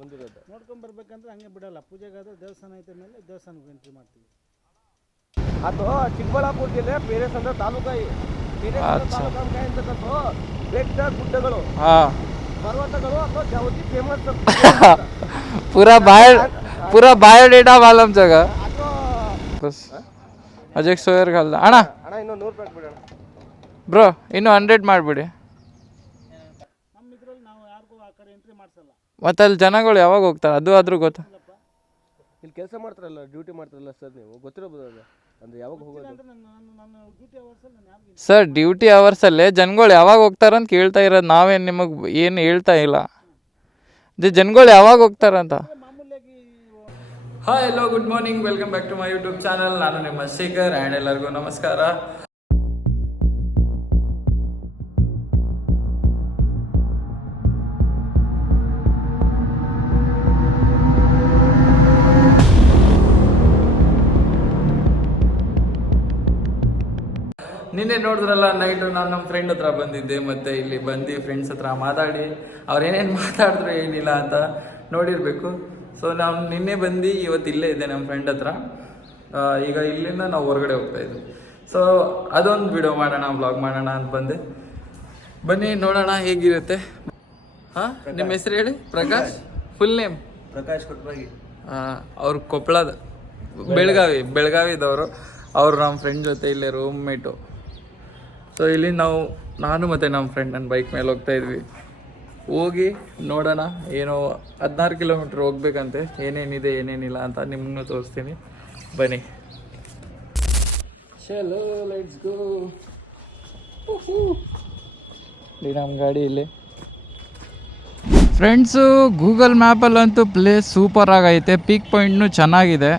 ಬಂದಿರೋದು. ನೋಡ್ಕೊಂಬರ್ಬೇಕಂದ್ರೆ ಹಂಗೆ ಬಿಡಲ್ಲ. ಪೂಜೆಗಾದ್ರೆ ದೇವಸ್ಥಾನ ಐತೆ ಮೇಲೆ ದೇವಸ್ಥಾನಕ್ಕೆ ಎಂಟ್ರಿ ಮಾಡ್ತೀವಿ. ಅದು ಚಿಕ್ಕಬಳ್ಳಾಪುರ ಜಿಲ್ಲೆ ಪೇರೆಸಂದ್ರ ತಾಲೂಕು. ಅಂತಕ್ಕಂಥ ಬೆಟ್ಟ ಗುಡ್ಡಗಳು, पर्वतಗಳು ಅಥವಾ ಜಾವತಿ ಫೇಮಸ್. पूरा बायोडेटा वालम जगह बस अजय सोयर घाल अಣ್ಣ ಇನ್ನು 100 ರೂಪಾಯಿ ಬಿಡೋಣ ಬ್ರೋ. ಇನ್ನು 100 ಮಾಡಿಬಿಡಿ. ನಮ್ಮ ಇದ್ರಲ್ಲಿ ನಾವು ಯಾರಿಗೂ ಆ ಕಡೆ ಎಂಟ್ರಿ ಮಾಡಿಸಲ್ಲ. ಮತ್ತೆ ಅಲ್ಲಿ ಜನಗಳು ಯಾವಾಗ ಹೋಗ್ತಾರೆ ಅದು ಆದ್ರೂ ಗೊತ್ತಾ? ಇಲ್ಲಿ ಕೆಲಸ ಮಾಡ್ತಾರಲ್ಲ, ಡ್ಯೂಟಿ ಮಾಡ್ತಾರಲ್ಲ ಸರ್, ನೀವು ಗೊತ್ತಿರಬಹುದು ಅಂದ್ರೆ ಯಾವಾಗ ಹೋಗೋದು? ನನ್ನ ಡ್ಯೂಟಿ ಅವರ್ಸಲ್ಲಿ ನಾನು ಯಾರಿಗೂ ಸರ್ ಡ್ಯೂಟಿ ಅವರ್ಸಲ್ಲೇ ಜನಗಳು ಯಾವಾಗ ಹೋಗ್ತಾರಂತ ಕೇಳ್ತಾ ಇರೋದು. ನಾವೇನು ನಿಮಗೆ ಏನು ಹೇಳ್ತಾ ಇಲ್ಲ, ಜನಗಳು ಯಾವಾಗ ಹೋಗ್ತಾರಂತ. ಮಾಮೂಲಿಯಾಗಿ hi hello good morning, welcome back to my YouTube channel. ನಾನು ನಿಮ್ಮ ಶೇಖರ್ ಆ್ಯಂಡ್ ಎಲ್ಲರಿಗೂ ನಮಸ್ಕಾರ. ನಿನ್ನೆ ನೋಡಿದ್ರಲ್ಲ ನೈಟು ನಾನು ನಮ್ಮ ಫ್ರೆಂಡ್ ಹತ್ರ ಬಂದಿದ್ದೆ, ಮತ್ತು ಇಲ್ಲಿ ಬಂದು ಫ್ರೆಂಡ್ಸ್ ಹತ್ರ ಮಾತಾಡಿ ಅವ್ರು ಏನೇನು ಮಾತಾಡಿದ್ರು ಏನಿಲ್ಲ ಅಂತ ನೋಡಿರಬೇಕು. ಸೊ ನಾನು ನಿನ್ನೆ ಬಂದು ಇವತ್ತು ಇಲ್ಲೇ ಇದ್ದೆ ನಮ್ಮ ಫ್ರೆಂಡ್ ಹತ್ರ. ಈಗ ಇಲ್ಲಿಂದ ನಾವು ಹೊರಗಡೆ ಹೋಗ್ತಾಯಿದ್ವಿ. ಸೊ ಅದೊಂದು ವಿಡಿಯೋ ಮಾಡೋಣ, ವ್ಲಾಗ್ ಮಾಡೋಣ ಅಂತ ಬಂದೆ. ಬನ್ನಿ ನೋಡೋಣ ಹೇಗಿರುತ್ತೆ. ಹಾಂ, ನಿಮ್ಮ ಹೆಸರು ಹೇಳಿ. ಪ್ರಕಾಶ್, ಫುಲ್ ನೇಮ್ ಪ್ರಕಾಶ್ ಕೊಟ್ರಾಗಿ. ಅವ್ರು ಕೊಪ್ಪಳದ ಬೆಳಗಾವಿದವರು. ಅವರು ನಮ್ಮ ಫ್ರೆಂಡ್ ಜೊತೆ ಇಲ್ಲೇ ರೂಮ್ ಮೇಟು. ಸೊ ಇಲ್ಲಿ ನಾನು ಮತ್ತು ನಮ್ಮ ಫ್ರೆಂಡ್ ನನ್ನ ಬೈಕ್ ಮೇಲೆ ಹೋಗ್ತಾಯಿದ್ವಿ. ಹೋಗಿ ನೋಡೋಣ, ಏನೋ 16 ಕಿಲೋಮೀಟ್ರ್ ಹೋಗ್ಬೇಕಂತೆ. ಏನೇನಿದೆ ಏನೇನಿಲ್ಲ ಅಂತ ನಿಮ್ಮನ್ನು ತೋರಿಸ್ತೀನಿ, ಬನ್ನಿ. ಚಲೋ ಲೆಟ್ಸ್ ಗೋ. ನಮ್ಮ ಗಾಡಿ ಇಲ್ಲಿ. ಫ್ರೆಂಡ್ಸು, ಗೂಗಲ್ ಮ್ಯಾಪಲ್ಲಂತೂ ಪ್ಲೇಸ್ ಸೂಪರ್ ಆಗೈತೆ. ಪೀಕ್ ಪಾಯಿಂಟ್ನು ಚೆನ್ನಾಗಿದೆ,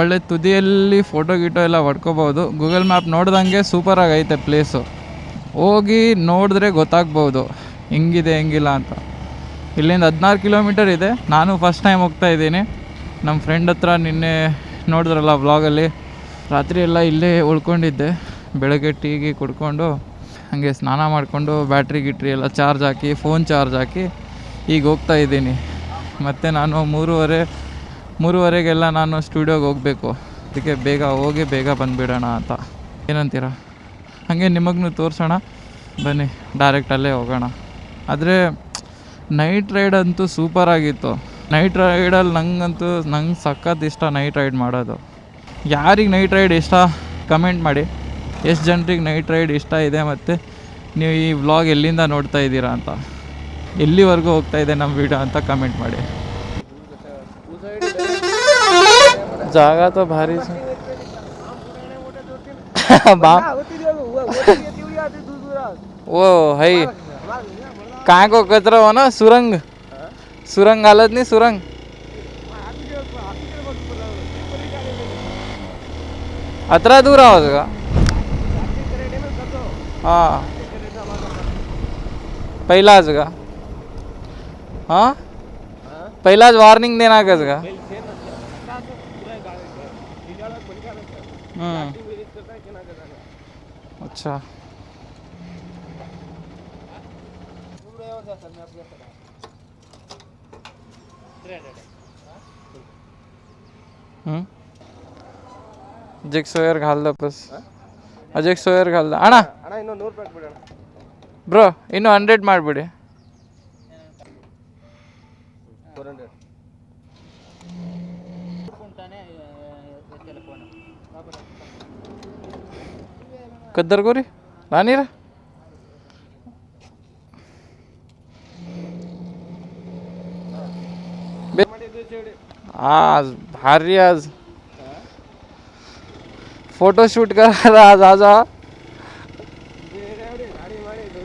ಒಳ್ಳೆ ತುದಿಯಲ್ಲಿ ಫೋಟೋ ಗಿಟೋ ಎಲ್ಲ ಹೊಡ್ಕೋಬೋದು. ಗೂಗಲ್ ಮ್ಯಾಪ್ ನೋಡ್ದಂಗೆ ಸೂಪರ್ ಆಗೈತೆ ಪ್ಲೇಸು. ಹೋಗಿ ನೋಡಿದ್ರೆ ಗೊತ್ತಾಗ್ಬೋದು ಹೆಂಗಿದೆ ಹೆಂಗಿಲ್ಲ ಅಂತ. ಇಲ್ಲಿಂದ 16 ಕಿಲೋಮೀಟರ್ ಇದೆ. ನಾನು ಫಸ್ಟ್ ಟೈಮ್ ಹೋಗ್ತಾಯಿದ್ದೀನಿ. ನಮ್ಮ ಫ್ರೆಂಡ್ ಹತ್ರ ನಿನ್ನೆ ನೋಡಿದ್ರಲ್ಲ ವ್ಲಾಗಲ್ಲಿ, ರಾತ್ರಿ ಎಲ್ಲ ಇಲ್ಲೇ ಉಳ್ಕೊಂಡಿದ್ದೆ. ಬೆಳಗ್ಗೆ ಟೀಗೆ ಕುಡ್ಕೊಂಡು ಹಾಗೆ ಸ್ನಾನ ಮಾಡಿಕೊಂಡು ಬ್ಯಾಟ್ರಿ ಗಿಟ್ರಿ ಎಲ್ಲ ಚಾರ್ಜ್ ಹಾಕಿ, ಫೋನ್ ಚಾರ್ಜ್ ಹಾಕಿ ಈಗ ಹೋಗ್ತಾಯಿದ್ದೀನಿ. ಮತ್ತು ನಾನು 3:30ಗೆಲ್ಲ ನಾನು ಸ್ಟುಡಿಯೋಗೆ ಹೋಗಬೇಕು. ಅದಕ್ಕೆ ಬೇಗ ಹೋಗಿ ಬೇಗ ಬಂದುಬಿಡೋಣ ಅಂತ. ಏನಂತೀರ? ಹಾಗೆ ನಿಮಗೂ ತೋರಿಸೋಣ ಬನ್ನಿ, ಡೈರೆಕ್ಟ್ ಅಲ್ಲೇ ಹೋಗೋಣ. ಆದರೆ ನೈಟ್ ರೈಡ್ ಅಂತೂ ಸೂಪರಾಗಿತ್ತು. ನೈಟ್ ರೈಡಲ್ಲಿ ನಂಗೆ ಸಖತ್ ಇಷ್ಟ ನೈಟ್ ರೈಡ್ ಮಾಡೋದು. ಯಾರಿಗೆ ನೈಟ್ ರೈಡ್ ಇಷ್ಟ ಕಮೆಂಟ್ ಮಾಡಿ. ಎಷ್ಟು ಜನರಿಗೆ ನೈಟ್ ರೈಡ್ ಇಷ್ಟ ಇದೆ, ಮತ್ತು ನೀವು ಈ ವ್ಲಾಗ್ ಎಲ್ಲಿಂದ ನೋಡ್ತಾ ಇದ್ದೀರಾ ಅಂತ, ಎಲ್ಲಿವರೆಗೂ ಹೋಗ್ತಾಯಿದೆ ನಮ್ಮ ವೀಡಿಯೋ ಅಂತ ಕಮೆಂಟ್ ಮಾಡಿ. ಜಾಗ तो भारी से वो है कहाँ को कचरा हो ना, सुरंग हालत नहीं, सुरंग अतरा दूर आहोगा. हाँ पहिलाच का, हाँ पहिलाच वार्निंग देना का. अच्छा अजय सोयर घाल दो बस. अजय सोयर घाल दो अಣ್ಣ. ಇನ್ನು 100 ರೂಪಾಯಿ ಬಿಡೋಣ ಬ್ರೋ. ಇನ್ನು 100 ಮಾಡಿಬಿಡಿ. 400 कद्दर गोरी रानी रा. आज भारी, आज फोटो शूट कर आज आज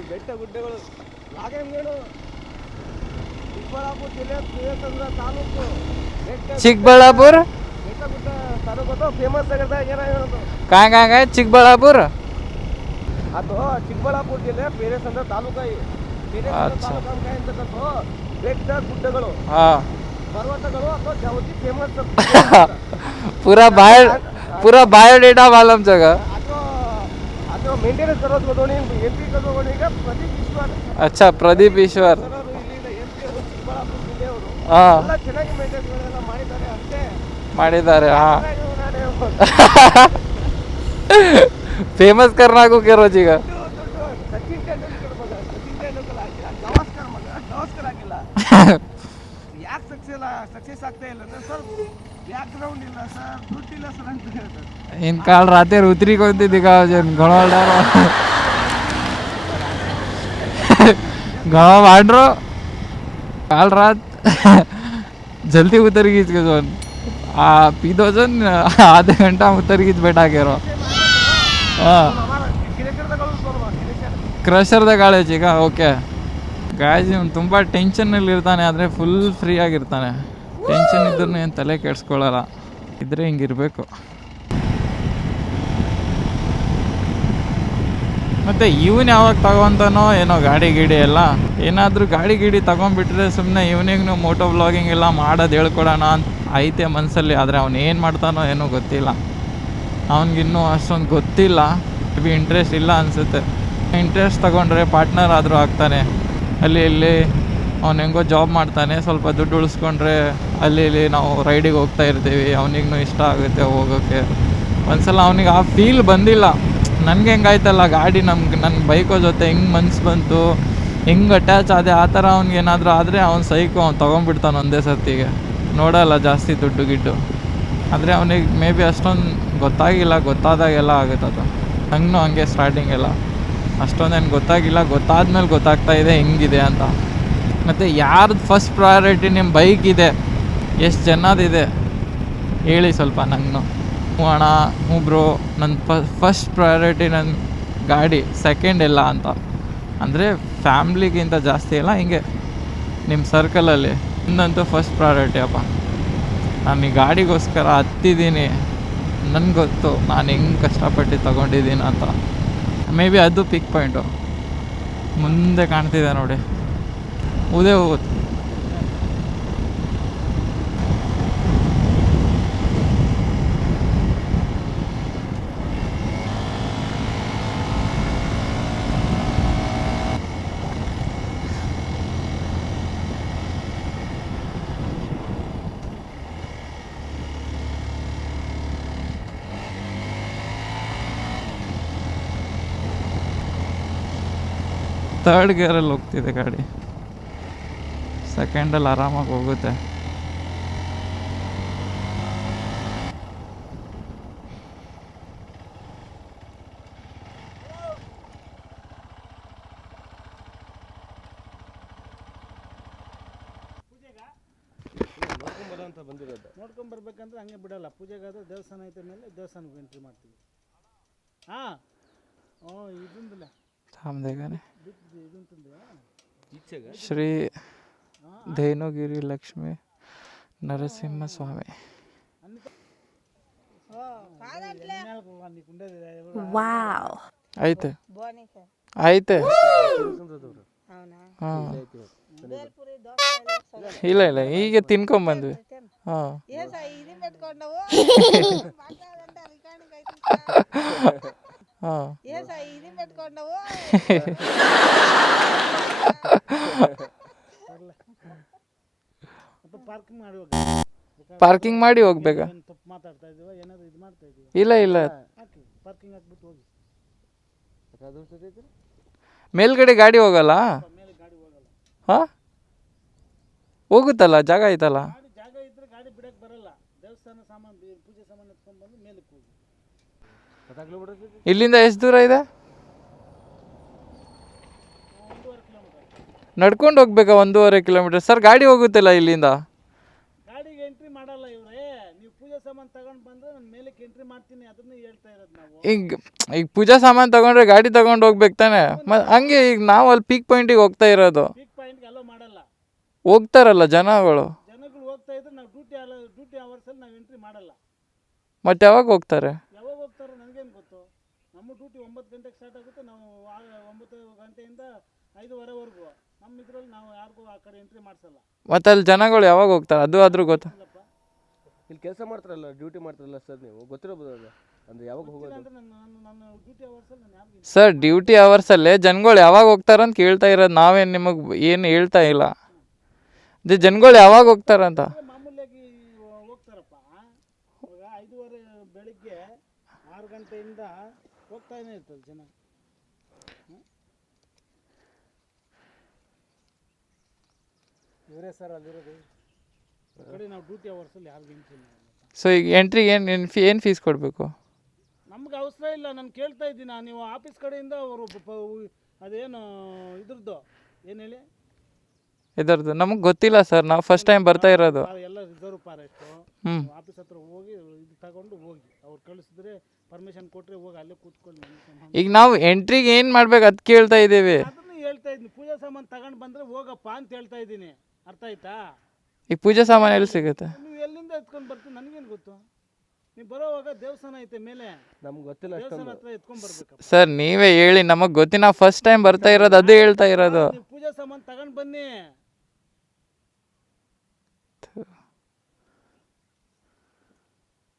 ಬೆಟ್ಟ ಗುಡ್ಡಗಳು, ಚಿಕ್ಕಬಳ್ಳಾಪುರ ಜಿಲ್ಲೆ ಪೇರೆಸಂದ್ರ ತಾಲೂಕು. चिकबಳ್ಳಾಪುರ ಬೆಟ್ಟ ಗುಡ್ಡ ತಾಲೂಕು ಫೇಮಸ್ ಆಗಿರ್ತಾ ಏನಾಗಿರೋದು. काय चिकबಳ್ಳಾಪುರ. ಅದು ಚಿಕ್ಕಬಳ್ಳಾಪುರ ಜಿಲ್ಲೆ ಪೇರೆಸಂದ್ರ ತಾಲೂಕು. ಅಂತಕ್ಕಂಥ ಬೆಟ್ಟ ಗುಡ್ಡಗಳು, पर्वतಗಳು ಅಥವಾ ಜಾವತಿ ಫೇಮಸ್. पूरा बायोडेटा वालम जगह. ಅದು ಮೇಂಟೆನೆನ್ಸ್ ಕರೋದು MP ಕರೋದು ಈಗ ಪ್ರದೀಪ್ ಈಶ್ವರ್. अच्छा प्रदीप ईश्वर. ಇಲ್ಲಿಂದ MP ಚಿಕ್ಕಬಳ್ಳಾಪುರ ಜಿಲ್ಲೆಯವರು. ಹಾಂ ಎಲ್ಲ ಚೆನ್ನಾಗಿ ಮೇಂಟೈನ್ ಎಲ್ಲ ಮಾಡಿದ್ದಾರೆ ಅಷ್ಟೇ. ಮಾಡಿದ್ದಾರೆ. ಹಾಂ ನಾನೇ ಫೇಮಸ್ ಕರ್ನಾಟಕ ರೋಜ್ ಈಗ ಸಚಿನ್ ತೆಂಡೂಲ್ಕರ್ ಮಗ, ಸಚಿನ್ ತೆಂಡೂಲ್ಕರ್ ಆಗಿಲ್ಲ, ಗವಾಸ್ಕರ್ ಮಗ, ಗವಾಸ್ಕರ್ ಆಗಿಲ್ಲ. ಯಾಕೆ ಸಕ್ಸಸ್ ಆಗ್ತಾ ಇಲ್ಲ ಅಂದ್ರೆ ಸರ್ ಬ್ಯಾಕ್ ಗ್ರೌಂಡ್ ಇಲ್ಲ ಸರ್, ದುಡ್ಡಿಲ್ಲ ಸರ್ ಅಂತ ಹೇಳ್ತಾರೆ. इन काल राते उतरी कोणती दिखा घणो घणो वांड्रो काल रात जल्दी उतर गईच के जोन पीधो छो ने आधे घंटा उतर गईच बेटा केरो. हां ಕ್ರಷರ್ ದ ಗಾಳಿ का ಓಕೆ ಗಾಯ್ಸ್ ಇವ್ನು ತುಂಬ ಟೆನ್ಷನಲ್ಲಿ ಇರ್ತಾನೆ, ಆದರೆ ಫುಲ್ ಫ್ರೀ ಆಗಿರ್ತಾನೆ. ಟೆನ್ಷನ್ ಇದ್ರೂ ಏನು ತಲೆ ಕೆಡಿಸ್ಕೊಳ್ಳಲ್ಲ. ಇದ್ರೆ ಹಿಂಗಿರಬೇಕು. ಮತ್ತು ಇವನು ಯಾವಾಗ ತಗೊಂತಾನೋ ಏನೋ ಗಾಡಿ ಗಿಡಿ ಎಲ್ಲ, ಏನಾದರೂ ಗಾಡಿ ಗಿಡಿ ತಗೊಂಡ್ಬಿಟ್ರೆ ಸುಮ್ಮನೆ ಇವನಿಗೂ ಮೋಟೋ ವ್ಲಾಗಿಂಗ್ ಎಲ್ಲ ಮಾಡೋದು ಹೇಳ್ಕೊಡೋಣ ಅಂತ ಐತೆ ಮನಸ್ಸಲ್ಲಿ. ಆದರೆ ಅವ್ನು ಏನು ಮಾಡ್ತಾನೋ ಏನೋ ಗೊತ್ತಿಲ್ಲ. ಅವನಿಗಿನ್ನೂ ಅಷ್ಟೊಂದು ಗೊತ್ತಿಲ್ಲ, ಬಿ ಇಂಟ್ರೆಸ್ಟ್ ಇಲ್ಲ ಅನಿಸುತ್ತೆ. ಇಂಟ್ರೆಸ್ಟ್ ತಗೊಂಡ್ರೆ ಪಾರ್ಟ್ನರ್ ಆದರೂ ಆಗ್ತಾನೆ. ಅಲ್ಲಿ ಇಲ್ಲಿ ಅವ್ನು ಹೆಂಗೋ ಜಾಬ್ ಮಾಡ್ತಾನೆ, ಸ್ವಲ್ಪ ದುಡ್ಡು ಉಳಿಸ್ಕೊಂಡ್ರೆ ಅಲ್ಲಿ ಇಲ್ಲಿ ನಾವು ರೈಡಿಗೆ ಹೋಗ್ತಾ ಇರ್ತೀವಿ. ಅವನಿಗೂ ಇಷ್ಟ ಆಗುತ್ತೆ ಹೋಗೋಕ್ಕೆ. ಒಂದ್ಸಲ ಅವನಿಗೆ ಆ ಫೀಲ್ ಬಂದಿಲ್ಲ. ನನಗೆ ಹೆಂಗಾಯ್ತಲ್ಲ ಗಾಡಿ ನನ್ನ ಬೈಕೋ ಜೊತೆ ಹೆಂಗೆ ಮನ್ಸು ಬಂತು, ಹೆಂಗೆ ಅಟ್ಯಾಚ್ ಆದೆ, ಆ ಥರ ಅವ್ನಿಗೇನಾದರೂ ಆದರೆ ಅವ್ನು ಸೈಕು ಅವ್ನು ತೊಗೊಂಡ್ಬಿಡ್ತಾನೆ ಒಂದೇ ಸರ್ತಿಗೆ. ನೋಡೋಲ್ಲ ಜಾಸ್ತಿ ದುಡ್ಡು ಗಿಡ್ಡು. ಆದರೆ ಅವನಿಗೆ ಮೇ ಬಿ ಅಷ್ಟೊಂದು ಗೊತ್ತಾಗಿಲ್ಲ. ಗೊತ್ತಾದಾಗೆಲ್ಲ ಆಗುತ್ತೆ ಅದು. ಹಂಗೂ ಹಂಗೆ ಸ್ಟಾರ್ಟಿಂಗೆಲ್ಲ ಅಷ್ಟೊಂದೇನು ಗೊತ್ತಾಗಿಲ್ಲ. ಗೊತ್ತಾದ್ಮೇಲೆ ಗೊತ್ತಾಗ್ತಾ ಇದೆ ಹೆಂಗಿದೆ ಅಂತ. ಮತ್ತು ಯಾರ್ದು ಫಸ್ಟ್ ಪ್ರಯಾರಿಟಿ ನಿಮ್ಮ ಬೈಕ್ ಇದೆ, ಎಷ್ಟು ಜನದಿದೆ ಹೇಳಿ ಸ್ವಲ್ಪ ನಂಗೂ. ಹ್ಞೂ ಅಣ್ಣ, ಹ್ಞೂ ಬ್ರೋ, ನನ್ನ ಫಸ್ಟ್ ಪ್ರಯಾರಿಟಿ ನನ್ನ ಗಾಡಿ, ಸೆಕೆಂಡ್ ಎಲ್ಲ ಅಂತ. ಅಂದರೆ ಫ್ಯಾಮ್ಲಿಗಿಂತ ಜಾಸ್ತಿ ಇಲ್ಲ, ಹಿಂಗೆ ನಿಮ್ಮ ಸರ್ಕಲಲ್ಲಿ ಇನ್ನಂತೂ ಫಸ್ಟ್ ಪ್ರಯಾರಿಟಿ ಅಪ್ಪ. ನಾನು ಈ ಗಾಡಿಗೋಸ್ಕರ ಹತ್ತಿದ್ದೀನಿ, ನನಗೆ ಗೊತ್ತು ನಾನು ಹೆಂಗೆ ಕಷ್ಟಪಟ್ಟು ತೊಗೊಂಡಿದ್ದೀನಿ ಅಂತ. ಮೇ ಬಿ ಅದು ಪಿಕ್ ಪಾಯಿಂಟು. ಮುಂದೆ ಕಾಣ್ತಿದೆ ನೋಡಿ, ಉದೇ ಹೋಗುತ್ತೆ. ಥರ್ಡ್ ಗೇರಲ್ಲಿ ಹೋಗ್ತಿದೆ ಗಾಡಿ, ಸೆಕೆಂಡಲ್ಲಿ ಆರಾಮಾಗಿ ಹೋಗುತ್ತೆ. ಅಂತ ಬಂದಿರೋದು ನೋಡ್ಕೊಂಬರ್ಬೇಕಂದ್ರೆ ಹಂಗೆ ಬಿಡಲ್ಲ. ಪೂಜೆಗಾದ್ರೆ ದೇವಸ್ಥಾನ ಐತೆ ಮೇಲೆ ದೇವಸ್ಥಾನಕ್ಕೆ ಎಂಟ್ರಿ ಮಾಡ್ತೀವಿ. ಹಾಂ ಇದೊಂದಿಲ್ಲ ಶ್ರೀ ಧೇನುಗಿರಿ ಲಕ್ಷ್ಮೀ ನರಸಿಂಹ ಸ್ವಾಮಿ. ಐತೆ ಐತೆ. ಹಾಂ ಇಲ್ಲ ಇಲ್ಲ, ಈಗ ತಿನ್ಕೊಂಬಂದ್ವಿ. ಹಾಂ ಹಾಂ ಪಾರ್ಕಿಂಗ್ ಮಾಡಿ ಹೋಗ್ಬೇಕಾ? ತಪ್ಪು ಮಾತಾಡ್ತಾ ಇದೀವ, ಏನಾದ್ರು ಇದು ಮಾಡ್ತಾ ಇದೀವ? ಇಲ್ಲ ಇಲ್ಲ, ಹಾಕಿ ಪಾರ್ಕಿಂಗ್ ಹಾಕ್ಬಿಟ್ಟು ಹೋಗಿ. ಮೇಲ್ಗಡೆ ಗಾಡಿ ಹೋಗಲ್ಲ? ಮೇಲೆ ಗಾಡಿ ಹೋಗಲ್ಲ. ಹಾಂ ಹೋಗುತ್ತಲ್ಲ, ಜಾಗ ಐತಲ್ಲ. ಗಾಡಿ ಜಾಗ ಇದ್ರೆ ಗಾಡಿ ಬಿಡಕ್ಕೆ ಬರಲ್ಲ. ದೇವಸ್ಥಾನ ಸಾಮಾನು, ಪೂಜೆ ಸಾಮಾನು ಎತ್ಕೊಂಡು ಬಂದು ಮೇಲಕ್ಕೆ ಹೋಗಿ. ಇಲ್ಲಿಂದ ಎಷ್ಟು ದೂರ ಇದೆ? 1.5 ಕಿಲೋಮೀಟರ್ ನಡ್ಕೊಂಡು ಹೋಗ್ಬೇಕಾ? 1.5 ಕಿಲೋಮೀಟರ್ ಸರ್. ಗಾಡಿ ಹೋಗುತ್ತಿಲ್ಲ ಇಲ್ಲಿಂದ. ಗಾಡಿಗೆ ಎಂಟ್ರಿ ಮಾಡಲ್ಲ ಇವ್ರೆ. ನೀವು ಪೂಜೆ ಸಾಮಾನು ತಗೊಂಡು ಬಂದ್ರೆ ನಾನು ಮೇಲಕ್ಕೆ ಎಂಟ್ರಿ ಮಾಡ್ತೀನಿ, ಅದನ್ನ ಹೇಳ್ತಾ ಇರೋದು ನಾವು. ಈಗ ಪೂಜಾ ಸಾಮಾನು ತಗೊಂಡ್ರೆ ಗಾಡಿ ತಗೊಂಡು ಹೋಗ್ಬೇಕು ತಾನೆ. ಹಂಗೆ ಈಗ ನಾವು ಅಲ್ಲಿ ಪೀಕ್ ಪಾಯಿಂಟಿಗೆ ಹೋಗ್ತಾ ಇರೋದು. ಪೀಕ್ ಪಾಯಿಂಟ್ಗೆ ಅಲೋ ಮಾಡಲ್ಲ. ಹೋಗ್ತಾರಲ್ಲ ಜನಗಳು ಹೋಗ್ತಾ ಇದ್ರೆ ನಾವು ಡ್ಯೂಟಿ ಅವರ್ಸಲ್ಲಿ ನಾವು ಎಂಟ್ರಿ ಮಾಡಲ್ಲ. ಮತ್ತೆ ಯಾವಾಗ ಹೋಗ್ತಾರೆ? ಯಾವಾಗ ಹೋಗ್ತಾರೆ ನನಗೇನು ಗೊತ್ತು. ನಮ್ಮ ಡ್ಯೂಟಿ 9 ಗಂಟೆಗೆ ಸ್ಟಾರ್ಟ್ ಆಗುತ್ತೆ. ನಾವು 9 ಗಂಟೆಯಿಂದ 5:15ವರೆಗೂ ನಮ್ಮ ಇದರಲ್ಲಿ ನಾವು ಯಾರಿಗೂ ಆ ಕಡೆ ಎಂಟ್ರಿ ಮಾಡಿಸಲ್ಲ. ಮತ್ತೆ ಅಲ್ಲಿ ಜನಗಳು ಯಾವಾಗ ಹೋಗ್ತಾರೆ ಅದು ಆದ್ರೂ ಗೊತ್ತಾ? ಇಲ್ಲಿ ಕೆಲಸ ಮಾಡ್ತಾರಲ್ಲ, ಡ್ಯೂಟಿ ಮಾಡ್ತಾರಲ್ಲ ಸರ್, ನೀವು ಗೊತ್ತಿರಬಹುದು ಅಂದ್ರೆ ಯಾವಾಗ ಹೋಗೋದು? ನನ್ನ ಡ್ಯೂಟಿ ಅವರ್ಸಲ್ಲಿ ನಾನು ಯಾರಿಗೂ ಸರ್ ಡ್ಯೂಟಿ ಅವರ್ಸಲ್ಲೇ ಜನಗಳು ಯಾವಾಗ ಹೋಗ್ತಾರಂತ ಕೇಳ್ತಾ ಇರೋದು. ನಾವೇನು ನಿಮಗೆ ಏನು ಹೇಳ್ತಾ ಇಲ್ಲ. ಜನಗಳು ಯಾವಾಗ ಹೋಗ್ತಾರಂತ? ಮಾಮೂಲಿಯಾಗಿ ಹೋಗ್ತಾರಪ್ಪ. ಇವಾಗ 5:30 ಬೆಳಿಗ್ಗೆ 6 ಗಂಟೆಯಿಂದ ಹೋಗ್ತಾನೆ ಇರ್ತದೆ ಜನ. ಇವರೇ ಸರ್ ಅಲ್ಲಿರೋದು. ಆ ಕಡೆ ನಾವು ಡ್ಯೂಟಿ ಅವರ್ಸಲ್ಲಿ ಯಾರಿಗೂ ಎಂಟ್ರಿ ಮಾಡಲ್ಲ. ಸೊ ಈಗ ಎಂಟ್ರಿಗೆ ಏನು ಫೀಸ್ ಕೊಡಬೇಕು? ನಮ್ಗೆ ಅವಸರ ಇಲ್ಲ. ನಾನು ಕೇಳ್ತಾ ಇದ್ದೀನಿ, ನೀವು ಆಫೀಸ್ ಕಡೆಯಿಂದ ಅವರು ಅದೇನು ಇದ್ರದ್ದು ಏನು ಹೇಳಿ ಇದರದ್ದು ನಮಗೆ ಗೊತ್ತಿಲ್ಲ ಸರ್, ನಾವು ಫಸ್ಟ್ ಟೈಮ್ ಬರ್ತಾ ಇರೋದು. ಎಲ್ಲ ರಿಸರ್ವ್ ಫಾರೆಸ್ಟು ಆಫೀಸ್ ಹತ್ರ ಹೋಗಿ ಇದು ತಗೊಂಡು ಹೋಗಿ ಅವ್ರು ಕಳಿಸಿದ್ರೆ ಪರ್ಮಿಷನ್ ಕೊಟ್ಟರೆ ಹೋಗಿ ಅಲ್ಲೇ ಕೂತ್ಕೊಂಡು. ಈಗ ನಾವು ಎಂಟ್ರಿಗೆ ಏನು ಮಾಡ್ಬೇಕು ಅದು ಕೇಳ್ತಾ ಇದ್ದೀವಿ. ಅದನ್ನು ಹೇಳ್ತಾ ಇದ್ದೀನಿ, ಪೂಜಾ ಸಾಮಾನು ತಗೊಂಡು ಬಂದರೆ ಹೋಗಪ್ಪ ಅಂತ ಹೇಳ್ತಾ ಇದ್ದೀನಿ. ಅರ್ಥ ಆಯ್ತಾ? ಈಗ ಪೂಜೆ ಸಾಮಾನು ಎಲ್ಲಿ ಸಿಗುತ್ತೆ? ನೀವು ಎಲ್ಲಿಂದ ಎತ್ಕೊಂಡು ಬರ್ತೀನಿ ನನಗೇನು ಗೊತ್ತು. ನೀವು ಬರೋವಾಗ ದೇವಸ್ಥಾನ ಐತೆ ಮೇಲೆ, ನಮ್ಗೆ ಗೊತ್ತಿಲ್ಲ. ದೇವಸ್ಥಾನ ಹತ್ರ ಎತ್ಕೊಂಡು ಬರ್ಬೇಕಪ್ಪ. ಸರ್ ನೀವೇ ಹೇಳಿ, ನಮಗೆ ಗೊತ್ತಿಲ್ಲ. ನಾವು ಫಸ್ಟ್ ಟೈಮ್ ಬರ್ತಾ ಇರೋದು, ಅದೇ ಹೇಳ್ತಾ ಇರೋದು. ನೀವು ಪೂಜಾ ಸಾಮಾನು ತಗೊಂಡು ಬನ್ನಿ.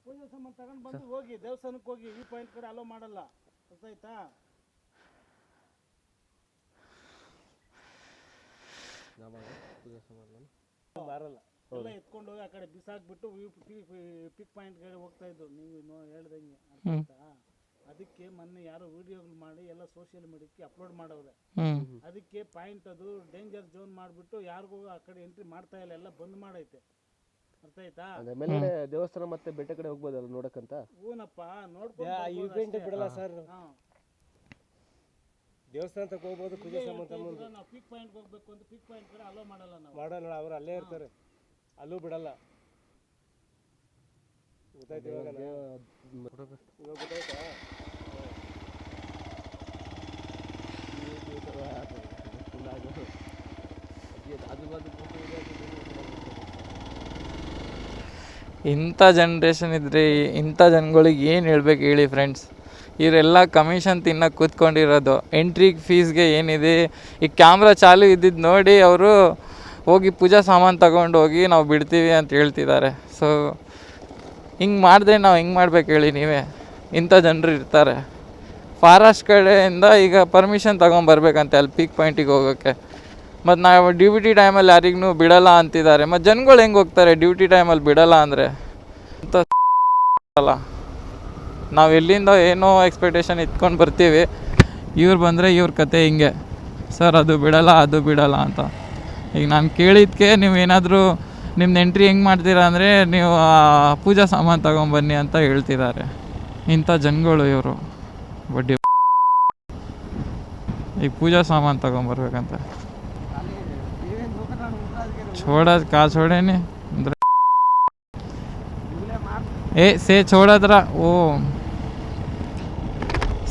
ಪೂಜಾ ಸಾಮಾನು ತಗೊಂಡು ಬಂದು ಹೋಗಿ ದೇವಸ್ಥಾನಕ್ಕೆ ಹೋಗಿ. ಈ ಪಾಯಿಂಟ್ ಕಡೆ ಅಲೋ ಮಾಡಲ್ಲ. ಅರ್ಥ ಆಯ್ತಾ? ಬರಲ್ಲ. ಎಲ್ಲ ಎತ್ಕೊಂಡು ಹೋಗಿ ಆ ಕಡೆ ಬಿಸಾಕ್ಬಿಟ್ಟು ಪಿಕ್ ಪಾಯಿಂಟ್ ಕಡೆ ಹೋಗ್ತಾ ಇದ್ರು. ನೀವು ಹೇಳ್ದಂಗೆ. ಅರ್ಥ ಆಯ್ತಾ? ಅದಕ್ಕೆ ಮೊನ್ನೆ ಯಾರೋ ವಿಡಿಯೋಗಳು ಮಾಡಿ ಎಲ್ಲ ಸೋಷಿಯಲ್ ಮೀಡಿಯಾಕ್ಕೆ ಅಪ್ಲೋಡ್ ಮಾಡವ್ರೆ. ಅದಕ್ಕೆ ಪಾಯಿಂಟ್ ಅದು ಡೇಂಜರ್ ಝೋನ್ ಮಾಡಿಬಿಟ್ಟು ಯಾರಿಗೂ ಆ ಕಡೆ ಎಂಟ್ರಿ ಮಾಡ್ತಾ ಇಲ್ಲ, ಎಲ್ಲ ಬಂದ್ ಮಾಡೈತೆ. ಅರ್ಥ ಆಯ್ತಾ? ಮೇಲ್ಗಡೆ ದೇವಸ್ಥಾನ ಮತ್ತೆ ಬೆಟ್ಟ ಕಡೆ ಹೋಗ್ಬೋದಲ್ಲ ನೋಡಕ್ಕಂತ. ಹೂನಪ್ಪ, ನೋಡ್ಕೊಂಡು ಬಿಡಲ್ಲ ಸರ್. ದೇವಸ್ಥಾನ ತಕ ಹೋಗ್ಬೋದು. ಪೂಜೆ ಸಾಮಾನು ನಾವು ಪಿಕ್ ಪಾಯಿಂಟ್ ಹೋಗ್ಬೇಕು ಅಂತ ಪಿಕ್ ಪಾಯಿಂಟ್ ಕಡೆ ಅಲೋ ಮಾಡಲ್ಲ. ನಾವು ಮಾಡಲ್ಲ, ಅವ್ರು ಅಲ್ಲೇ ಇರ್ತಾರೆ, ಅಲ್ಲೂ ಬಿಡಲ್ಲ. ಗೊತ್ತಾಯ್ತು ಇವಾಗ ಗೊತ್ತಾಯ್ತಾ? ಇಂಥ ಜನ್ರೇಷನ್ ಇದ್ದರೆ ಇಂಥ ಜನಗಳಿಗೆ ಏನು ಹೇಳ್ಬೇಕು ಹೇಳಿ ಫ್ರೆಂಡ್ಸ್. ಇವರೆಲ್ಲ ಕಮಿಷನ್ ತಿನ್ನೋಕೆ ಕೂತ್ಕೊಂಡಿರೋದು. ಎಂಟ್ರಿಗೆ ಫೀಸ್ಗೆ ಏನಿದೆ, ಈಗ ಕ್ಯಾಮ್ರಾ ಚಾಲು ಇದ್ದಿದ್ದು ನೋಡಿ ಅವರು ಹೋಗಿ ಪೂಜಾ ಸಾಮಾನು ತಗೊಂಡು ಹೋಗಿ ನಾವು ಬಿಡ್ತೀವಿ ಅಂತ ಹೇಳ್ತಿದ್ದಾರೆ. ಸೊ ಹಿಂಗೆ ಮಾಡಿದ್ರೆ ನಾವು ಹೆಂಗೆ ಮಾಡ್ಬೇಕು ಹೇಳಿ ನೀವೇ. ಇಂಥ ಜನರು ಇರ್ತಾರೆ. ಫಾರೆಸ್ಟ್ ಕಡೆಯಿಂದ ಈಗ ಪರ್ಮಿಷನ್ ತೊಗೊಂಬರ್ಬೇಕಂತೆ ಅಲ್ಲಿ ಪೀಕ್ ಪಾಯಿಂಟಿಗೆ ಹೋಗೋಕ್ಕೆ. ಮತ್ತು ನಾವು ಡ್ಯೂಟಿ ಟೈಮಲ್ಲಿ ಯಾರಿಗೂ ಬಿಡಲ್ಲ ಅಂತಿದ್ದಾರೆ. ಮತ್ತು ಜನಗಳು ಹೆಂಗೆ ಹೋಗ್ತಾರೆ ಡ್ಯೂಟಿ ಟೈಮಲ್ಲಿ ಬಿಡಲ್ಲ ಅಂದರೆ? ಅಂತ ಅಲ್ಲ, ನಾವು ಎಲ್ಲಿಂದ ಏನೋ ಎಕ್ಸ್ಪೆಕ್ಟೇಷನ್ ಇಟ್ಕೊಂಡು ಬರ್ತೀವಿ. ಇವ್ರು ಬಂದರೆ ಇವ್ರ ಕತೆ ಹಿಂಗೆ, ಸರ್ ಅದು ಬಿಡಲ್ಲ ಅದು ಬಿಡಲ್ಲ ಅಂತ. ಈಗ ನಾನು ಕೇಳಿದ್ದಕ್ಕೆ ನೀವು ಏನಾದರೂ ನಿಮ್ದು ಎಂಟ್ರಿ ಹೆಂಗೆ ಮಾಡ್ತೀರಾ ಅಂದರೆ ನೀವು ಪೂಜಾ ಸಾಮಾನು ತೊಗೊಂಬನ್ನಿ ಅಂತ ಹೇಳ್ತಿದ್ದಾರೆ. ಇಂಥ ಜನಗಳು ಇವರು. ಬಡ್ಡಿ ಈಗ ಪೂಜಾ ಸಾಮಾನು ತೊಗೊಂಬರ್ಬೇಕಂತ छोड़ा का छोड़े ने ए से छोड़त रहा ओ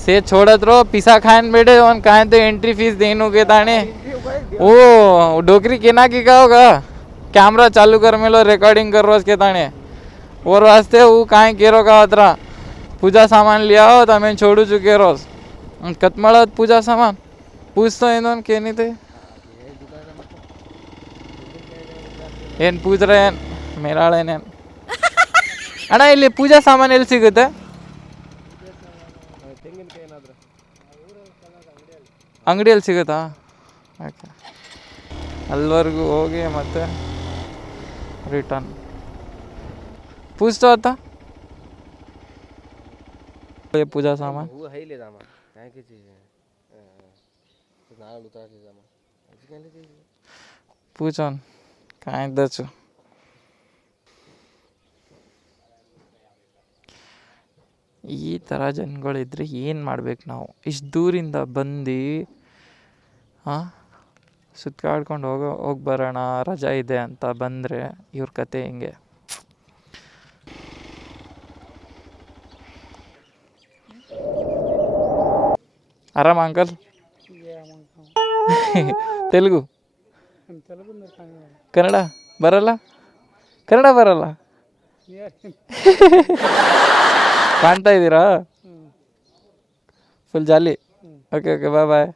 से छोड़त रहो पिसा खान बेटे और कहाँ तो एंट्री फीस देनो के ताने ओ डोकरी केना की का होगा कैमरा चालू कर में लो रिकॉर्डिंग कर रोज के ताने और वास्ते वो कहाँ केरो का अतरा पूजा सामान लिया हो तो मैं छोड़ू चुके रोज कतमड़ा पूजा सामान पूछ तो इन्होंने के नहीं थे ಏನು ಪೂಜ್ರೆ ಮೇರಾಳೇನೇನು ಅಣ್ಣ ಇಲ್ಲಿ ಪೂಜಾ ಸಾಮಾನು ಎಲ್ಲಿ ಸಿಗುತ್ತೆ? ಅಂಗಡಿಯಲ್ಲಿ ಸಿಗುತ್ತಾ? ಓಕೆ, ಅಲ್ಲಿವರೆಗೂ ಹೋಗಿ ಮತ್ತೆ ರಿಟರ್ನ್ पूछता होता ये पूजा सामान वो है ले जामा काय की चीज है नाल उतार ले जामा आजकल ले पूछो ಕಾಯ್ದಚ್ಚು. ಈ ಥರ ಜನಗಳಿದ್ರೆ ಏನು ಮಾಡ್ಬೇಕು ನಾವು? ಇಷ್ಟು ದೂರಿಂದ ಬಂದು ಸುತ್ತಾಡ್ಕೊಂಡು ಹೋಗಿ ಬರೋಣ ರಜಾ ಇದೆ ಅಂತ ಬಂದರೆ ಇವ್ರ ಕತೆ ಹಿಂಗೆ. ಆರಾಮ ಅಂಕಲ್? ತೆಲುಗು ಕನ್ನಡ ಬರಲ್ಲ? ಕನ್ನಡ ಬರಲ್ಲ? ಕಾಣ್ತಾ ಇದ್ದೀರಾ? Full jolly. Okay okay bye bye.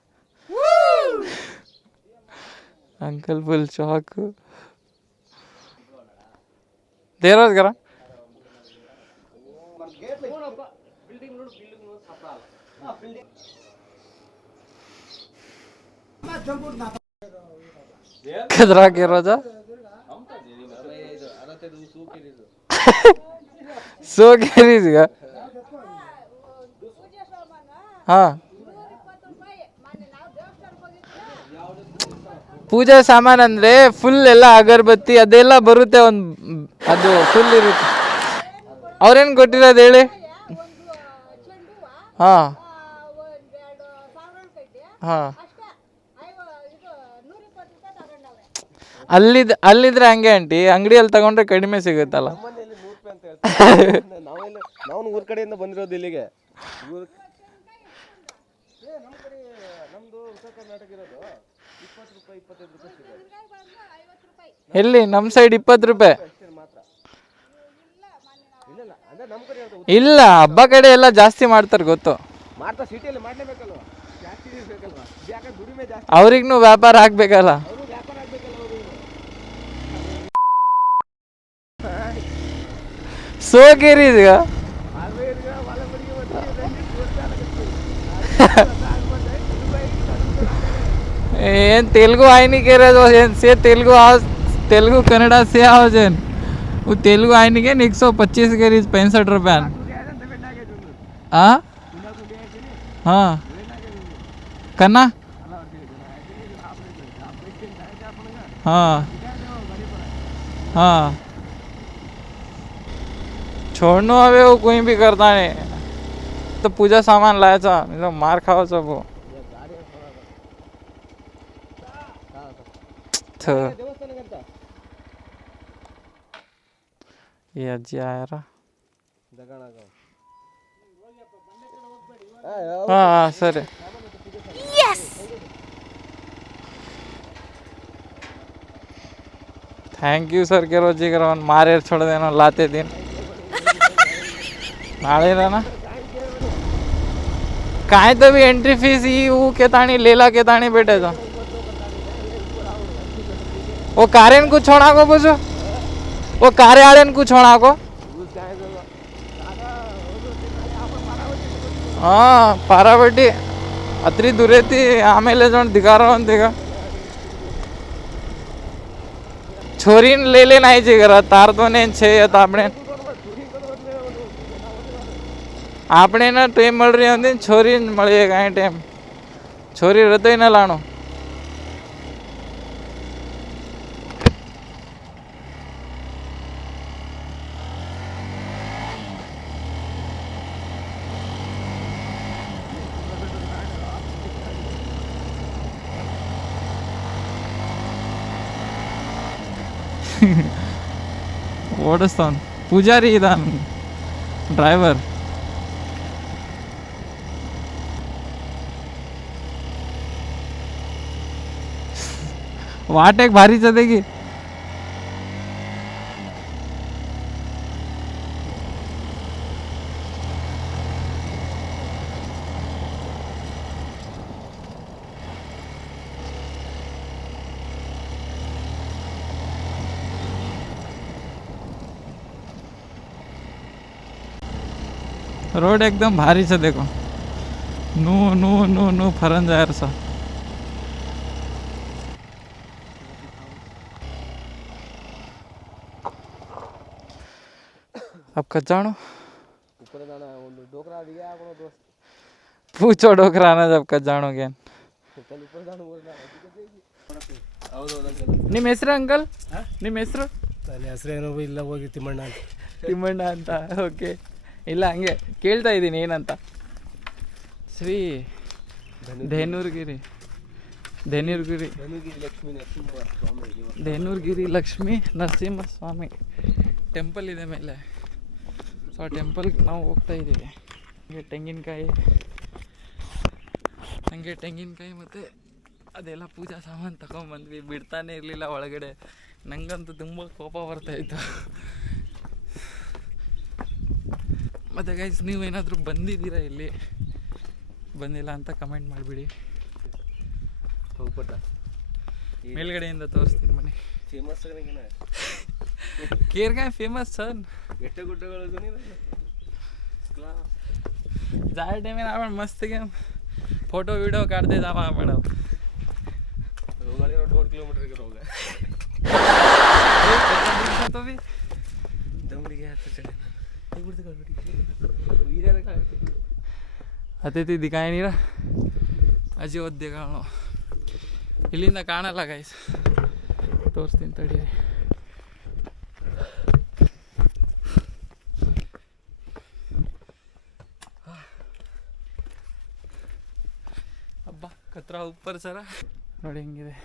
Uncle full shock. ದೇವರಾಜ್ಗರ खतरा के रोजा सो केरीज का ಹಾಂ ಪೂಜಾ ಸಾಮಾನು ಅಂದರೆ ಫುಲ್ ಎಲ್ಲ ಅಗರಬತ್ತಿ ಅದೆಲ್ಲ ಬರುತ್ತೆ ಒಂದು ಅದು ಫುಲ್ ಇರುತ್ತೆ. ಅವ್ರೇನು ಕೊಟ್ಟಿರೋದು ಹೇಳಿ? ಹಾಂ ಹಾಂ ಅಲ್ಲಿದ್ರೆ ಹಂಗೆ ಆಂಟಿ, ಅಂಗಡಿಯಲ್ಲಿ ತಗೊಂಡ್ರೆ ಕಡಿಮೆ ಸಿಗುತ್ತಲ್ಲ. ನಾವು ಊರ್ ಕಡೆಯಿಂದ ಬಂದಿರೋದು ಇಲ್ಲಿಗೆ. ನಮ್ದು ಉತ್ತರ ಕರ್ನಾಟಕ ಇರೋದು 20 ರೂಪಾಯಿ 25 ರೂಪಾಯಿ ಸಿಗುತ್ತೆ. ಎಲ್ಲಿ ನಮ್ಮ ಸೈಡ್ 20 ರೂಪಾಯಿ ಮಾತ್ರ. ಇಲ್ಲ ಅಂದ್ರೆ ನಮ್ಮ ಕಡೆ ಇಲ್ಲ, ಹಬ್ಬ ಕಡೆ ಎಲ್ಲ ಜಾಸ್ತಿ ಮಾಡ್ತಾರೆ ಗೊತ್ತು. ಮಾಡ್ತಾ ಸಿಟಿಯಲ್ಲಿ ಮಾಡ್ಲೇಬೇಕಲ್ವ, ಜಾಸ್ತಿ ಬೇಕಲ್ವಾ, ಯಾಕಂದ್ರೆ ದುಡಿಮೆ ಜಾಸ್ತಿ. ಅವ್ರಿಗೂ ವ್ಯಾಪಾರ ಆಗ್ಬೇಕಲ್ಲ. ಅವರು ವ್ಯಾಪಾರ ಆಗ್ಬೇಕಲ್ಲ ಅವರು. ಸೋಗೇರಿ ಈಗ ఏం తెలుగు ఆయనకే రాదు సే తెలుగు कन्नड़ा से आओ जन वो तेलुगु आयनिके 125 के 65 रुपया. हाँ हाँ कन्ना हाँ हाँ छोड़नो हवे वो कोई भी करता नहीं. तो पूजा सामान लाया था, तो मार खाओ सब वो. ये अज्जी आया रहा. हाँ सर ಥ್ಯಾಂಕ್ ಯು ಸರ್ ಕೆರೋಜಿಗರ ಒಂದು ಮಾರೇರು छोड़ದೇನೋ लाते दिन ನಾಳೆನ काय तो भी एंट्री फीस ही वो के ताणी लेला के ताणी बैठे तो वो कारेन को छोड़ा को बुझो वो कारे आड़ेन को छोड़ा को हाँ पारावटी अत्री दूरेती आमेले जोन दिखा रहा हूँ दिखा छोरीन ले लेना ही जिगर तार तो ने छे या આપણે ના ટાઈમ મળી રહી હતી છોરી મળી કાંઈ ટાઈમ છોરી હૃદય ના લાણો. ಓಡಿಸ್ತಾನ ಪೂಜಾರಿ ಇದಾನ ಡ್ರೈವರ್. वाट एक भारी चलेगी. रोड एकदम भारी से देखो, नू नू नू नू फरन जाए सा. अब कब जानो ऊपर जाना वो डोकरा दिया अपनो दोस्त पूछो डोकरा ना जब कब जाणोगे चल ऊपर जानो बोलना ಹೌದು ನಿಮ್ಮ ಹೆಸರು ಅಂಕಲ್? ನಿಮ್ಮ ಹೆಸರು? ನನ್ನ ಹೆಸರೇನು ಇಲ್ಲ, ಹೋಗಿ ತಿಮ್ಮಣ್ಣ ಅಂತ. ತಿಮ್ಮಣ್ಣ ಅಂತ, ಓಕೆ. ಇಲ್ಲ ಹಂಗೆ ಕೇಳ್ತಾ ಇದ್ದೀನಿ ಏನಂತ. ಶ್ರೀ ಧೇನೂರ್ಗಿರಿ ಧೇನೂರ್ಗಿರಿ ಲಕ್ಷ್ಮೀ ನರಸಿಂಹಸ್ವಾಮಿ ಟೆಂಪಲ್ ಇದೆ ಮೇಲೆ. ಸೊ ಆ ಟೆಂಪಲ್ಗೆ ನಾವು ಹೋಗ್ತಾ ಇದ್ದೀವಿ. ಹಂಗೆ ತೆಂಗಿನಕಾಯಿ ಮತ್ತು ಅದೆಲ್ಲ ಪೂಜಾ ಸಾಮಾನು ತಗೊಂಬಂದ್ವಿ. ಬಿಡ್ತಾನೆ ಇರಲಿಲ್ಲ ಒಳಗಡೆ. ನನಗಂತೂ ತುಂಬ ಕೋಪ ಬರ್ತಾಯಿತ್ತು. ಮತ್ತು ಗೈಸ್ ನೀವೇನಾದರೂ ಬಂದಿದ್ದೀರಾ ಇಲ್ಲಿ, ಬಂದಿಲ್ಲ ಅಂತ ಕಮೆಂಟ್ ಮಾಡಿಬಿಡಿ. ಮೇಲ್ಗಡೆಯಿಂದ ತೋರಿಸ್ತೀನಿ ಮನೆ. ಫೇಮಸ್ ಕೇರ್ಗಾಯ ಫೇಮಸ್ ಸರ್. ಬೆಟ್ಟ ಗುಡ್ಡಗಳು जाए टाइम में आपण मस्त के फोटो वीडियो काढते जावा मॅडम. 1.5 किलोमीटर के रोग है. तो भी ಹತ್ತೈತಿ ದಿಕಾಯ ನೀರ ಅಜ್ಜಿ ಒದ್ದೆ ಕಾಣೋ ಇಲ್ಲಿಂದ ಕಾಣಲ್ಲ ಗೈಸ್ ತೋರಿಸ್ತೀನಿ ತಡೀರಿ ಹಬ್ಬ ಕತ್ರ ಉಪ್ಪರ್ ಸರ ನೋಡಿ ಹೆಂಗಿದೆ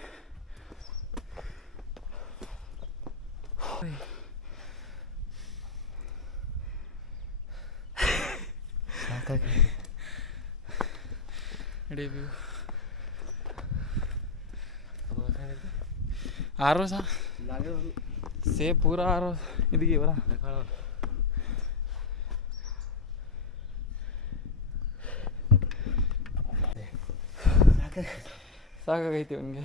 ನೋಡಿ ವ್ಯೂ आरो सा से पूरा आरो ಇದಕ್ಕೆ ಬರ ಸಾಕಾಗೈತಿ ಅವನಿಗೆ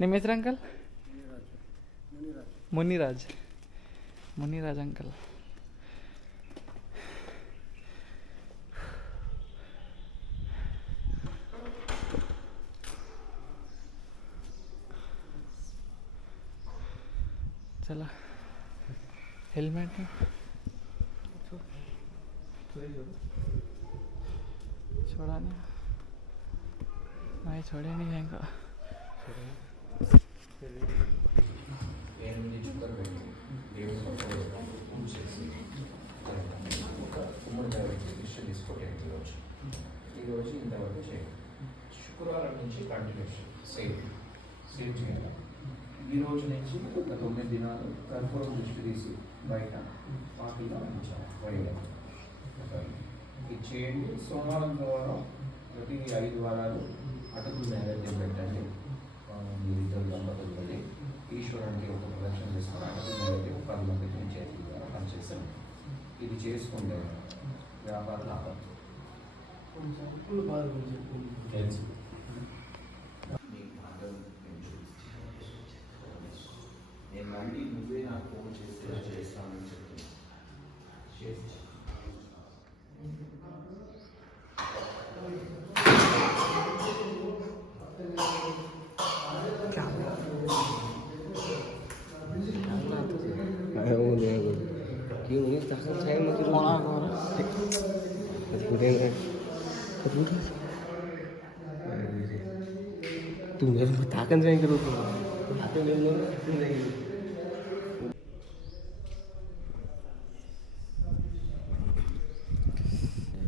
ನಿಮ್ಮ ಹೆಸರು ಅಂಕಲ್ ಮುನಿರಾಜ್ ಮುನಿರಾಜ್ ಅಂಕಲ್ चला हेलमेट छोड़ा नहीं छोड़े नहीं हैंगा శుక్రవారం నుంచి కంటిన్యూషన్ సేమ్ చేయాలి ఈ రోజు నుంచి ఒక 9 దినాలు కర్పూరం దృష్టి తీసి బయట పాటిగా ఉంచాలి వైగా ఇది చేయండి సోమవారం ప్రతి 5 వారాలు అటుకులు నైవేద్యం పెట్టండి మీరిద్దరు దంపతులది ఈశ్వరానికి ఒక ప్రదక్షిణ చేసుకుని అటుకులు నైవేద్యం 10 మందికి చేతుల ద్వారా పనిచేస్తాం ఇది చేసుకుంటే వ్యాపార లాభం తెలుసు నేను మళ్ళీ నువ్వే నాకు ఫోన్ చేస్తే చేస్తానని చెప్తున్నాను तुम घर में ताकन जाएंगे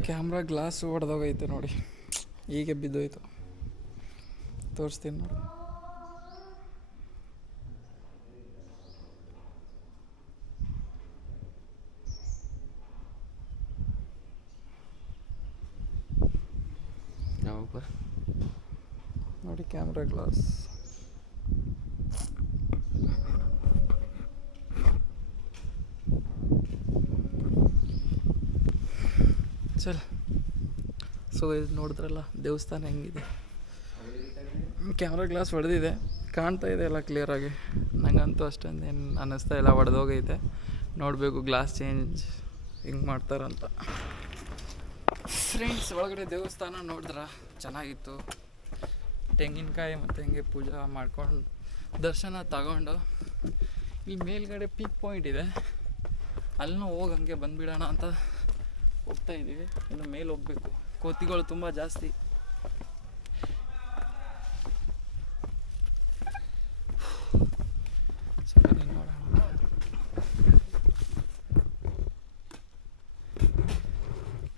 ಕ್ಯಾಮ್ರಾ ಗ್ಲಾಸ್ ಒಡೆದೋಗೈತೆ ನೋಡಿ ಈಗ ಬಿದ್ದೋಯ್ತು ತೋರಿಸ್ತೀನಿ ನೋಡಿ ನೋಡಿ ಕ್ಯಾಮ್ರಾ ಗ್ಲಾಸ್ ಚಲ್ ಸೊ ಇದು ನೋಡಿದ್ರಲ್ಲ ದೇವಸ್ಥಾನ ಹೆಂಗಿದೆ ಕ್ಯಾಮ್ರಾ ಗ್ಲಾಸ್ ಹೊಡೆದಿದೆ ಕಾಣ್ತಾ ಇದೆ ಎಲ್ಲ ಕ್ಲಿಯರಾಗಿ ನಂಗಂತೂ ಅಷ್ಟೊಂದು ಏನು ಅನ್ನಿಸ್ತಾ ಇಲ್ಲ ಹೊಡೆದೋಗೈತೆ ನೋಡಬೇಕು ಗ್ಲಾಸ್ ಚೇಂಜ್ ಹೆಂಗೆ ಮಾಡ್ತಾರಂತ ಫ್ರೆಂಡ್ಸ್ ಒಳಗಡೆ ದೇವಸ್ಥಾನ ನೋಡಿದ್ರ ಚೆನ್ನಾಗಿತ್ತು ತೆಂಗಿನಕಾಯಿ ಮತ್ತು ಹಿಂಗೆ ಪೂಜೆ ಮಾಡ್ಕೊಂಡು ದರ್ಶನ ತಗೊಂಡು ಇಲ್ಲಿ ಮೇಲ್ಗಡೆ ಪೀಕ್ ಪಾಯಿಂಟ್ ಇದೆ ಅಲ್ಲೂ ಹೋಗಿ ಹಂಗೆ ಬಂದುಬಿಡೋಣ ಅಂತ ಹೋಗ್ತಾ ಇದ್ದೀವಿ ಇನ್ನು ಮೇಲೆ ಹೋಗ್ಬೇಕು ಕೋತಿಗಳು ತುಂಬ ಜಾಸ್ತಿ ನೋಡೋಣ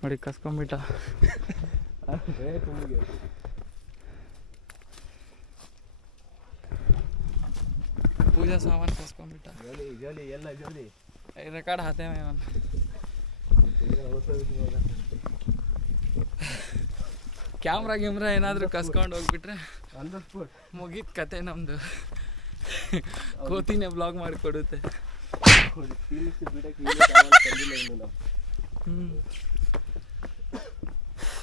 ನೋಡಿ ಕಸ್ಕೊಂಬಿಟ್ಟ पूजा सामान कस्ಕೊಂಬಿಟ್ಟ ಜೋಲಿ ಎಲ್ಲ ಜೋಲಿ ರೆಕಾರ್ಡ್ ಹಾತೆ ಅವನು ಕ್ಯಾಮ್ರಾ ಗಿಮ್ರಾ ಏನಾದರೂ ಕಸ್ಕೊಂಡು ಹೋಗ್ಬಿಟ್ರೆ ಮುಗೀತು ಕತೆ ನಮ್ಮದು ಕೋತಿನೇ ಬ್ಲಾಗ್ ಮಾಡಿಕೊಡುತ್ತೆ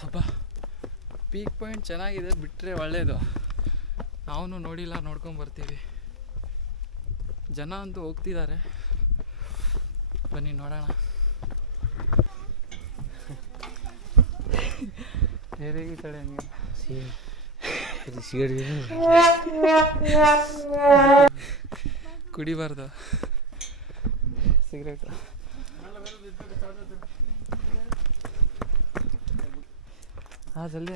ಅಪ್ಪ ಪೀಕ್ ಪಾಯಿಂಟ್ ಚೆನ್ನಾಗಿದೆ ಬಿಟ್ಟರೆ ಒಳ್ಳೆಯದು ನಾವು ನೋಡಿಲ್ಲ ನೋಡ್ಕೊಂಬರ್ತೀವಿ ಜನ ಅಂತೂ ಹೋಗ್ತಿದ್ದಾರೆ ಬನ್ನಿ ನೋಡೋಣ ಹೇಗೆ ಕಡೆ ಹಂಗೆ ಕುಡಿಬಾರ್ದು ಸಿಗರೇಟ್. ಹಾಂ ಜಲ್ದಿ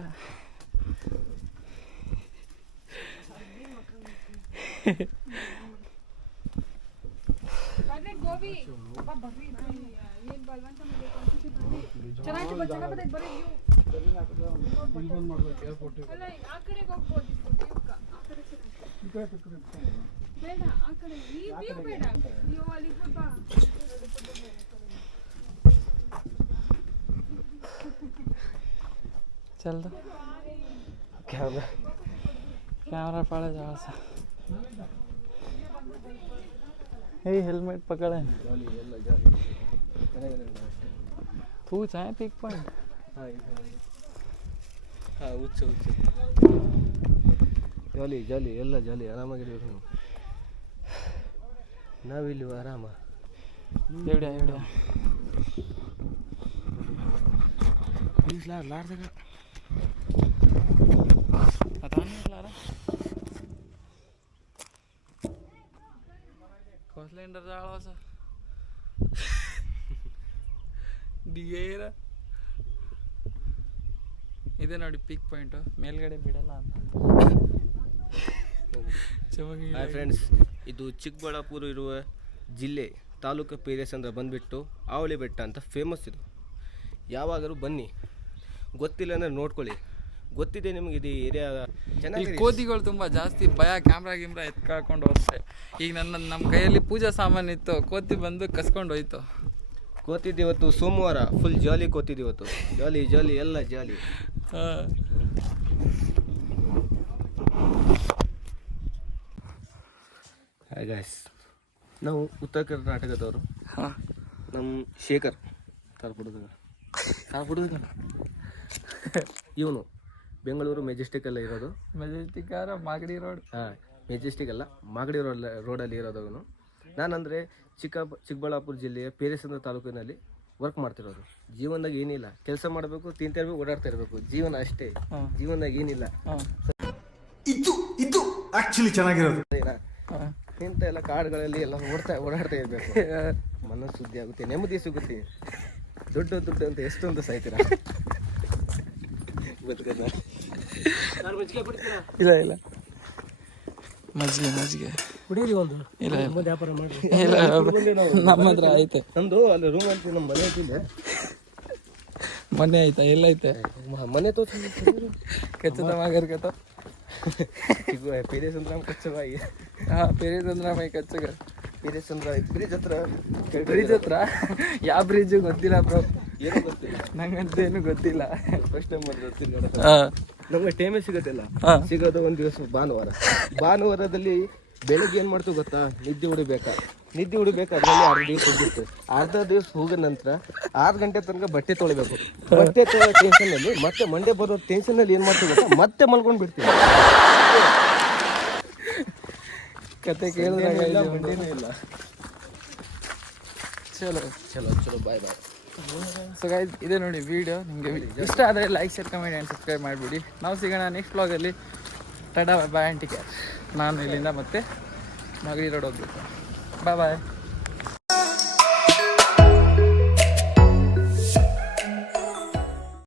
चल दो कैमरा पड़े जहाँ से ये हेलमेट पकड़े तू चाहे पिक पॉइंट ಹಾಂ ಹುಚ್ಚು ಜಾಲಿ ಜಾಲಿ ಎಲ್ಲ ಜಾಲಿ ಆರಾಮಾಗಿರ್ಬೇಕು ನೀವು. ನಾವಿಲ್ಲಿ ಆರಾಮ एवढ्या एवढ्या प्लीज लाड सगळं आता लारा सिलेंडर जाळवाचा ಡಿಗೇರ ಇದೆ ನೋಡಿ ಪಿಕ್ ಪಾಯಿಂಟ್ ಮೇಲ್ಗಡೆ ಬಿಡಲ್ಲ ಅಂತ. ಹಾಯ್ ಫ್ರೆಂಡ್ಸ್, ಇದು ಚಿಕ್ಕಬಳ್ಳಾಪುರ ಇರುವ ಜಿಲ್ಲೆ ತಾಲೂಕು ಪೇರೇಸಂದ್ರ ಬಂದುಬಿಟ್ಟು ಆವಳಿ ಬೆಟ್ಟ ಅಂತ ಫೇಮಸ್. ಇದು ಯಾವಾಗಾದ್ರೂ ಬನ್ನಿ, ಗೊತ್ತಿಲ್ಲ ಅಂದರೆ ನೋಡ್ಕೊಳ್ಳಿ. ಗೊತ್ತಿದೆ ನಿಮಗೆ ಇದು ಏರಿಯಾ ಚೆನ್ನಾಗಿ. ಕೋತಿಗಳು ತುಂಬ ಜಾಸ್ತಿ ಭಯ, ಕ್ಯಾಮ್ರಾ ಎತ್ಕೊಂಡು ಹೋಗ್ತಾರೆ. ಈಗ ನಮ್ಮ ಕೈಯಲ್ಲಿ ಪೂಜಾ ಸಾಮಾನು ಇತ್ತು, ಕೋತಿ ಬಂದು ಕಸ್ಕೊಂಡು ಹೋಯ್ತು. ಕೋತಿದ್ದು ಇವತ್ತು ಸೋಮವಾರ ಫುಲ್ ಜಾಲಿ ಕೋತಿದ್ದು ಇವತ್ತು. ಜಾಲಿ ಜಾಲಿ ಎಲ್ಲ ಜಾಲಿ. ಹಾಯ್ ಗಾಯ್ಸ್, ನಾವು ಉತ್ತರ ಕರ್ನಾಟಕದವರು. ನಮ್ಮ ಶೇಖರ್ ಕಾರ್ಪುಡದಾಗ ಇವನು ಬೆಂಗಳೂರು ಮೆಜೆಸ್ಟಿಕಲ್ಲೇ ಇರೋದು. Majestic Magadi road. ಹಾಂ, ಮೆಜೆಸ್ಟಿಕ್ ಅಲ್ಲ, ಮಾಗಡಿ ರೋಡಲ್ಲಿ ಇರೋದು ಅವನು. ನಾನಂದರೆ ಚಿಕ್ಕಬಳ್ಳಾಪುರ ಜಿಲ್ಲೆಯ ಪೇರೇಸಂದ್ರ ತಾಲೂಕಿನಲ್ಲಿ ವರ್ಕ್ ಮಾಡ್ತಿರೋದು. ಜೀವನದಾಗ ಏನಿಲ್ಲ, ಕೆಲಸ ಮಾಡಬೇಕು, ತಿಂತಾ ಇರಬೇಕು, ಓಡಾಡ್ತಾ ಇರಬೇಕು, ಜೀವನ ಅಷ್ಟೇ. ಜೀವನದಾಗ ಏನಿಲ್ಲ. ಇದು ಆಕ್ಚುಲಿ ಚೆನ್ನಾಗಿರೋದು. ಇಂಥ ಎಲ್ಲ ಕಾಡುಗಳಲ್ಲಿ ಎಲ್ಲ ಓಡಾಡ್ತಾ ಇರಬೇಕು. ಮನಸ್ಸು ಶುದ್ಧಿ ಆಗುತ್ತೆ, ನೆಮ್ಮದಿ ಸಿಗುತ್ತೆ. ದುಡ್ಡು ಅಂತ ಎಷ್ಟೊಂದು ಸಾಯ್ತೀರಾ ಬದುಕನ್ನ. ಇಲ್ಲ ಇಲ್ಲ ಮಜ್ಜಿಗೆ ಕುಡೀರಿ ಒಂದು. ಇಲ್ಲ ವ್ಯಾಪಾರ ಮಾಡಿ. ಇಲ್ಲ ನಮ್ಮ ಹತ್ರ ಐತೆ. ನಮ್ದು ಅಲ್ಲಿ ರೂಮ್ ಅಂತ ನಮ್ಮ ಮನೆ ಐತಿಲ್ಲ. ಮನೆ ಆಯ್ತಾ? ಎಲ್ಲೈತೆ ಮನೆ ತೋ ಕಚ್ಚದ ಮಗರ್ ಕತ್ತ ಪೇರೇಸಂದ್ರ ಕಚ್ಚಬಾಯಿ. ಹಾಂ, ಪೇರೇಸಂದ್ರ ಮೈ ಕಚ್ಚಗ. ಪೇರೇಸಂದ್ರ ಬ್ರಿಡ್ಜ್ ಹತ್ರ ಯಾವ ಬ್ರಿಡ್ಜು ಗೊತ್ತಿಲ್ಲ ಬ್ರೋ, ಏನೂ ಗೊತ್ತಿಲ್ಲ ನಂಗಂತೇನು ಗೊತ್ತಿಲ್ಲ. ಫಸ್ಟ್ ಟೈಮ್ ಗೊತ್ತಿಲ್ಲ. ಹಾಂ, ನಮಗೆ ಟೈಮೇ ಸಿಗೋದಿಲ್ಲ. ಸಿಗೋದು ಒಂದು ದಿವಸ ಭಾನುವಾರದಲ್ಲಿ ಬೆಳಗ್ಗೆ ಏನು ಮಾಡ್ತೀವಿ ಗೊತ್ತಾ? ನಿದ್ದೆ ಹೊಡಿಬೇಕಾ ಅದರಲ್ಲಿ ಅರ್ಧ ದಿವಸ ಹೋಗಿದ ನಂತರ 6 ಗಂಟೆ ತನಕ ಬಟ್ಟೆ ತೊಳಿಬೇಕು. ಬಟ್ಟೆ ತೊಳೋ ಟೆನ್ಷನಲ್ಲಿ ಮತ್ತೆ ಮಂಡೆ ಬರೋ ಟೆನ್ಷನಲ್ಲಿ ಏನು ಮಾಡ್ತೀವಿ ಗೊತ್ತಾ? ಮತ್ತೆ ಮಲ್ಕೊಂಡು ಬಿಡ್ತೀವಿ. ಕತೆ ಕೇಳಿದಾಗ ಮಂಡೇನೂ ಇಲ್ಲ. ಚಲೋ ಬಾಯ್. ಸೊ ಗೈಸ್, ಇದೆ ನೋಡಿ ವಿಡಿಯೋ. ನಿಮಗೆ ಇಷ್ಟ ಆದರೆ like, share, comment and subscribe ಮಾಡಿಬಿಡಿ. ನಾವು ಸಿಗೋಣ ನೆಕ್ಸ್ಟ್ ವ್ಲಾಗಲ್ಲಿ. Tata bye and take care. ನಾನು ಇಲ್ಲಿಂದ ಮತ್ತೆ ಮಾಗಡಿ ರೋಡ್ ಹೋಗ್ಬೇಕು. ಬಾಯ್.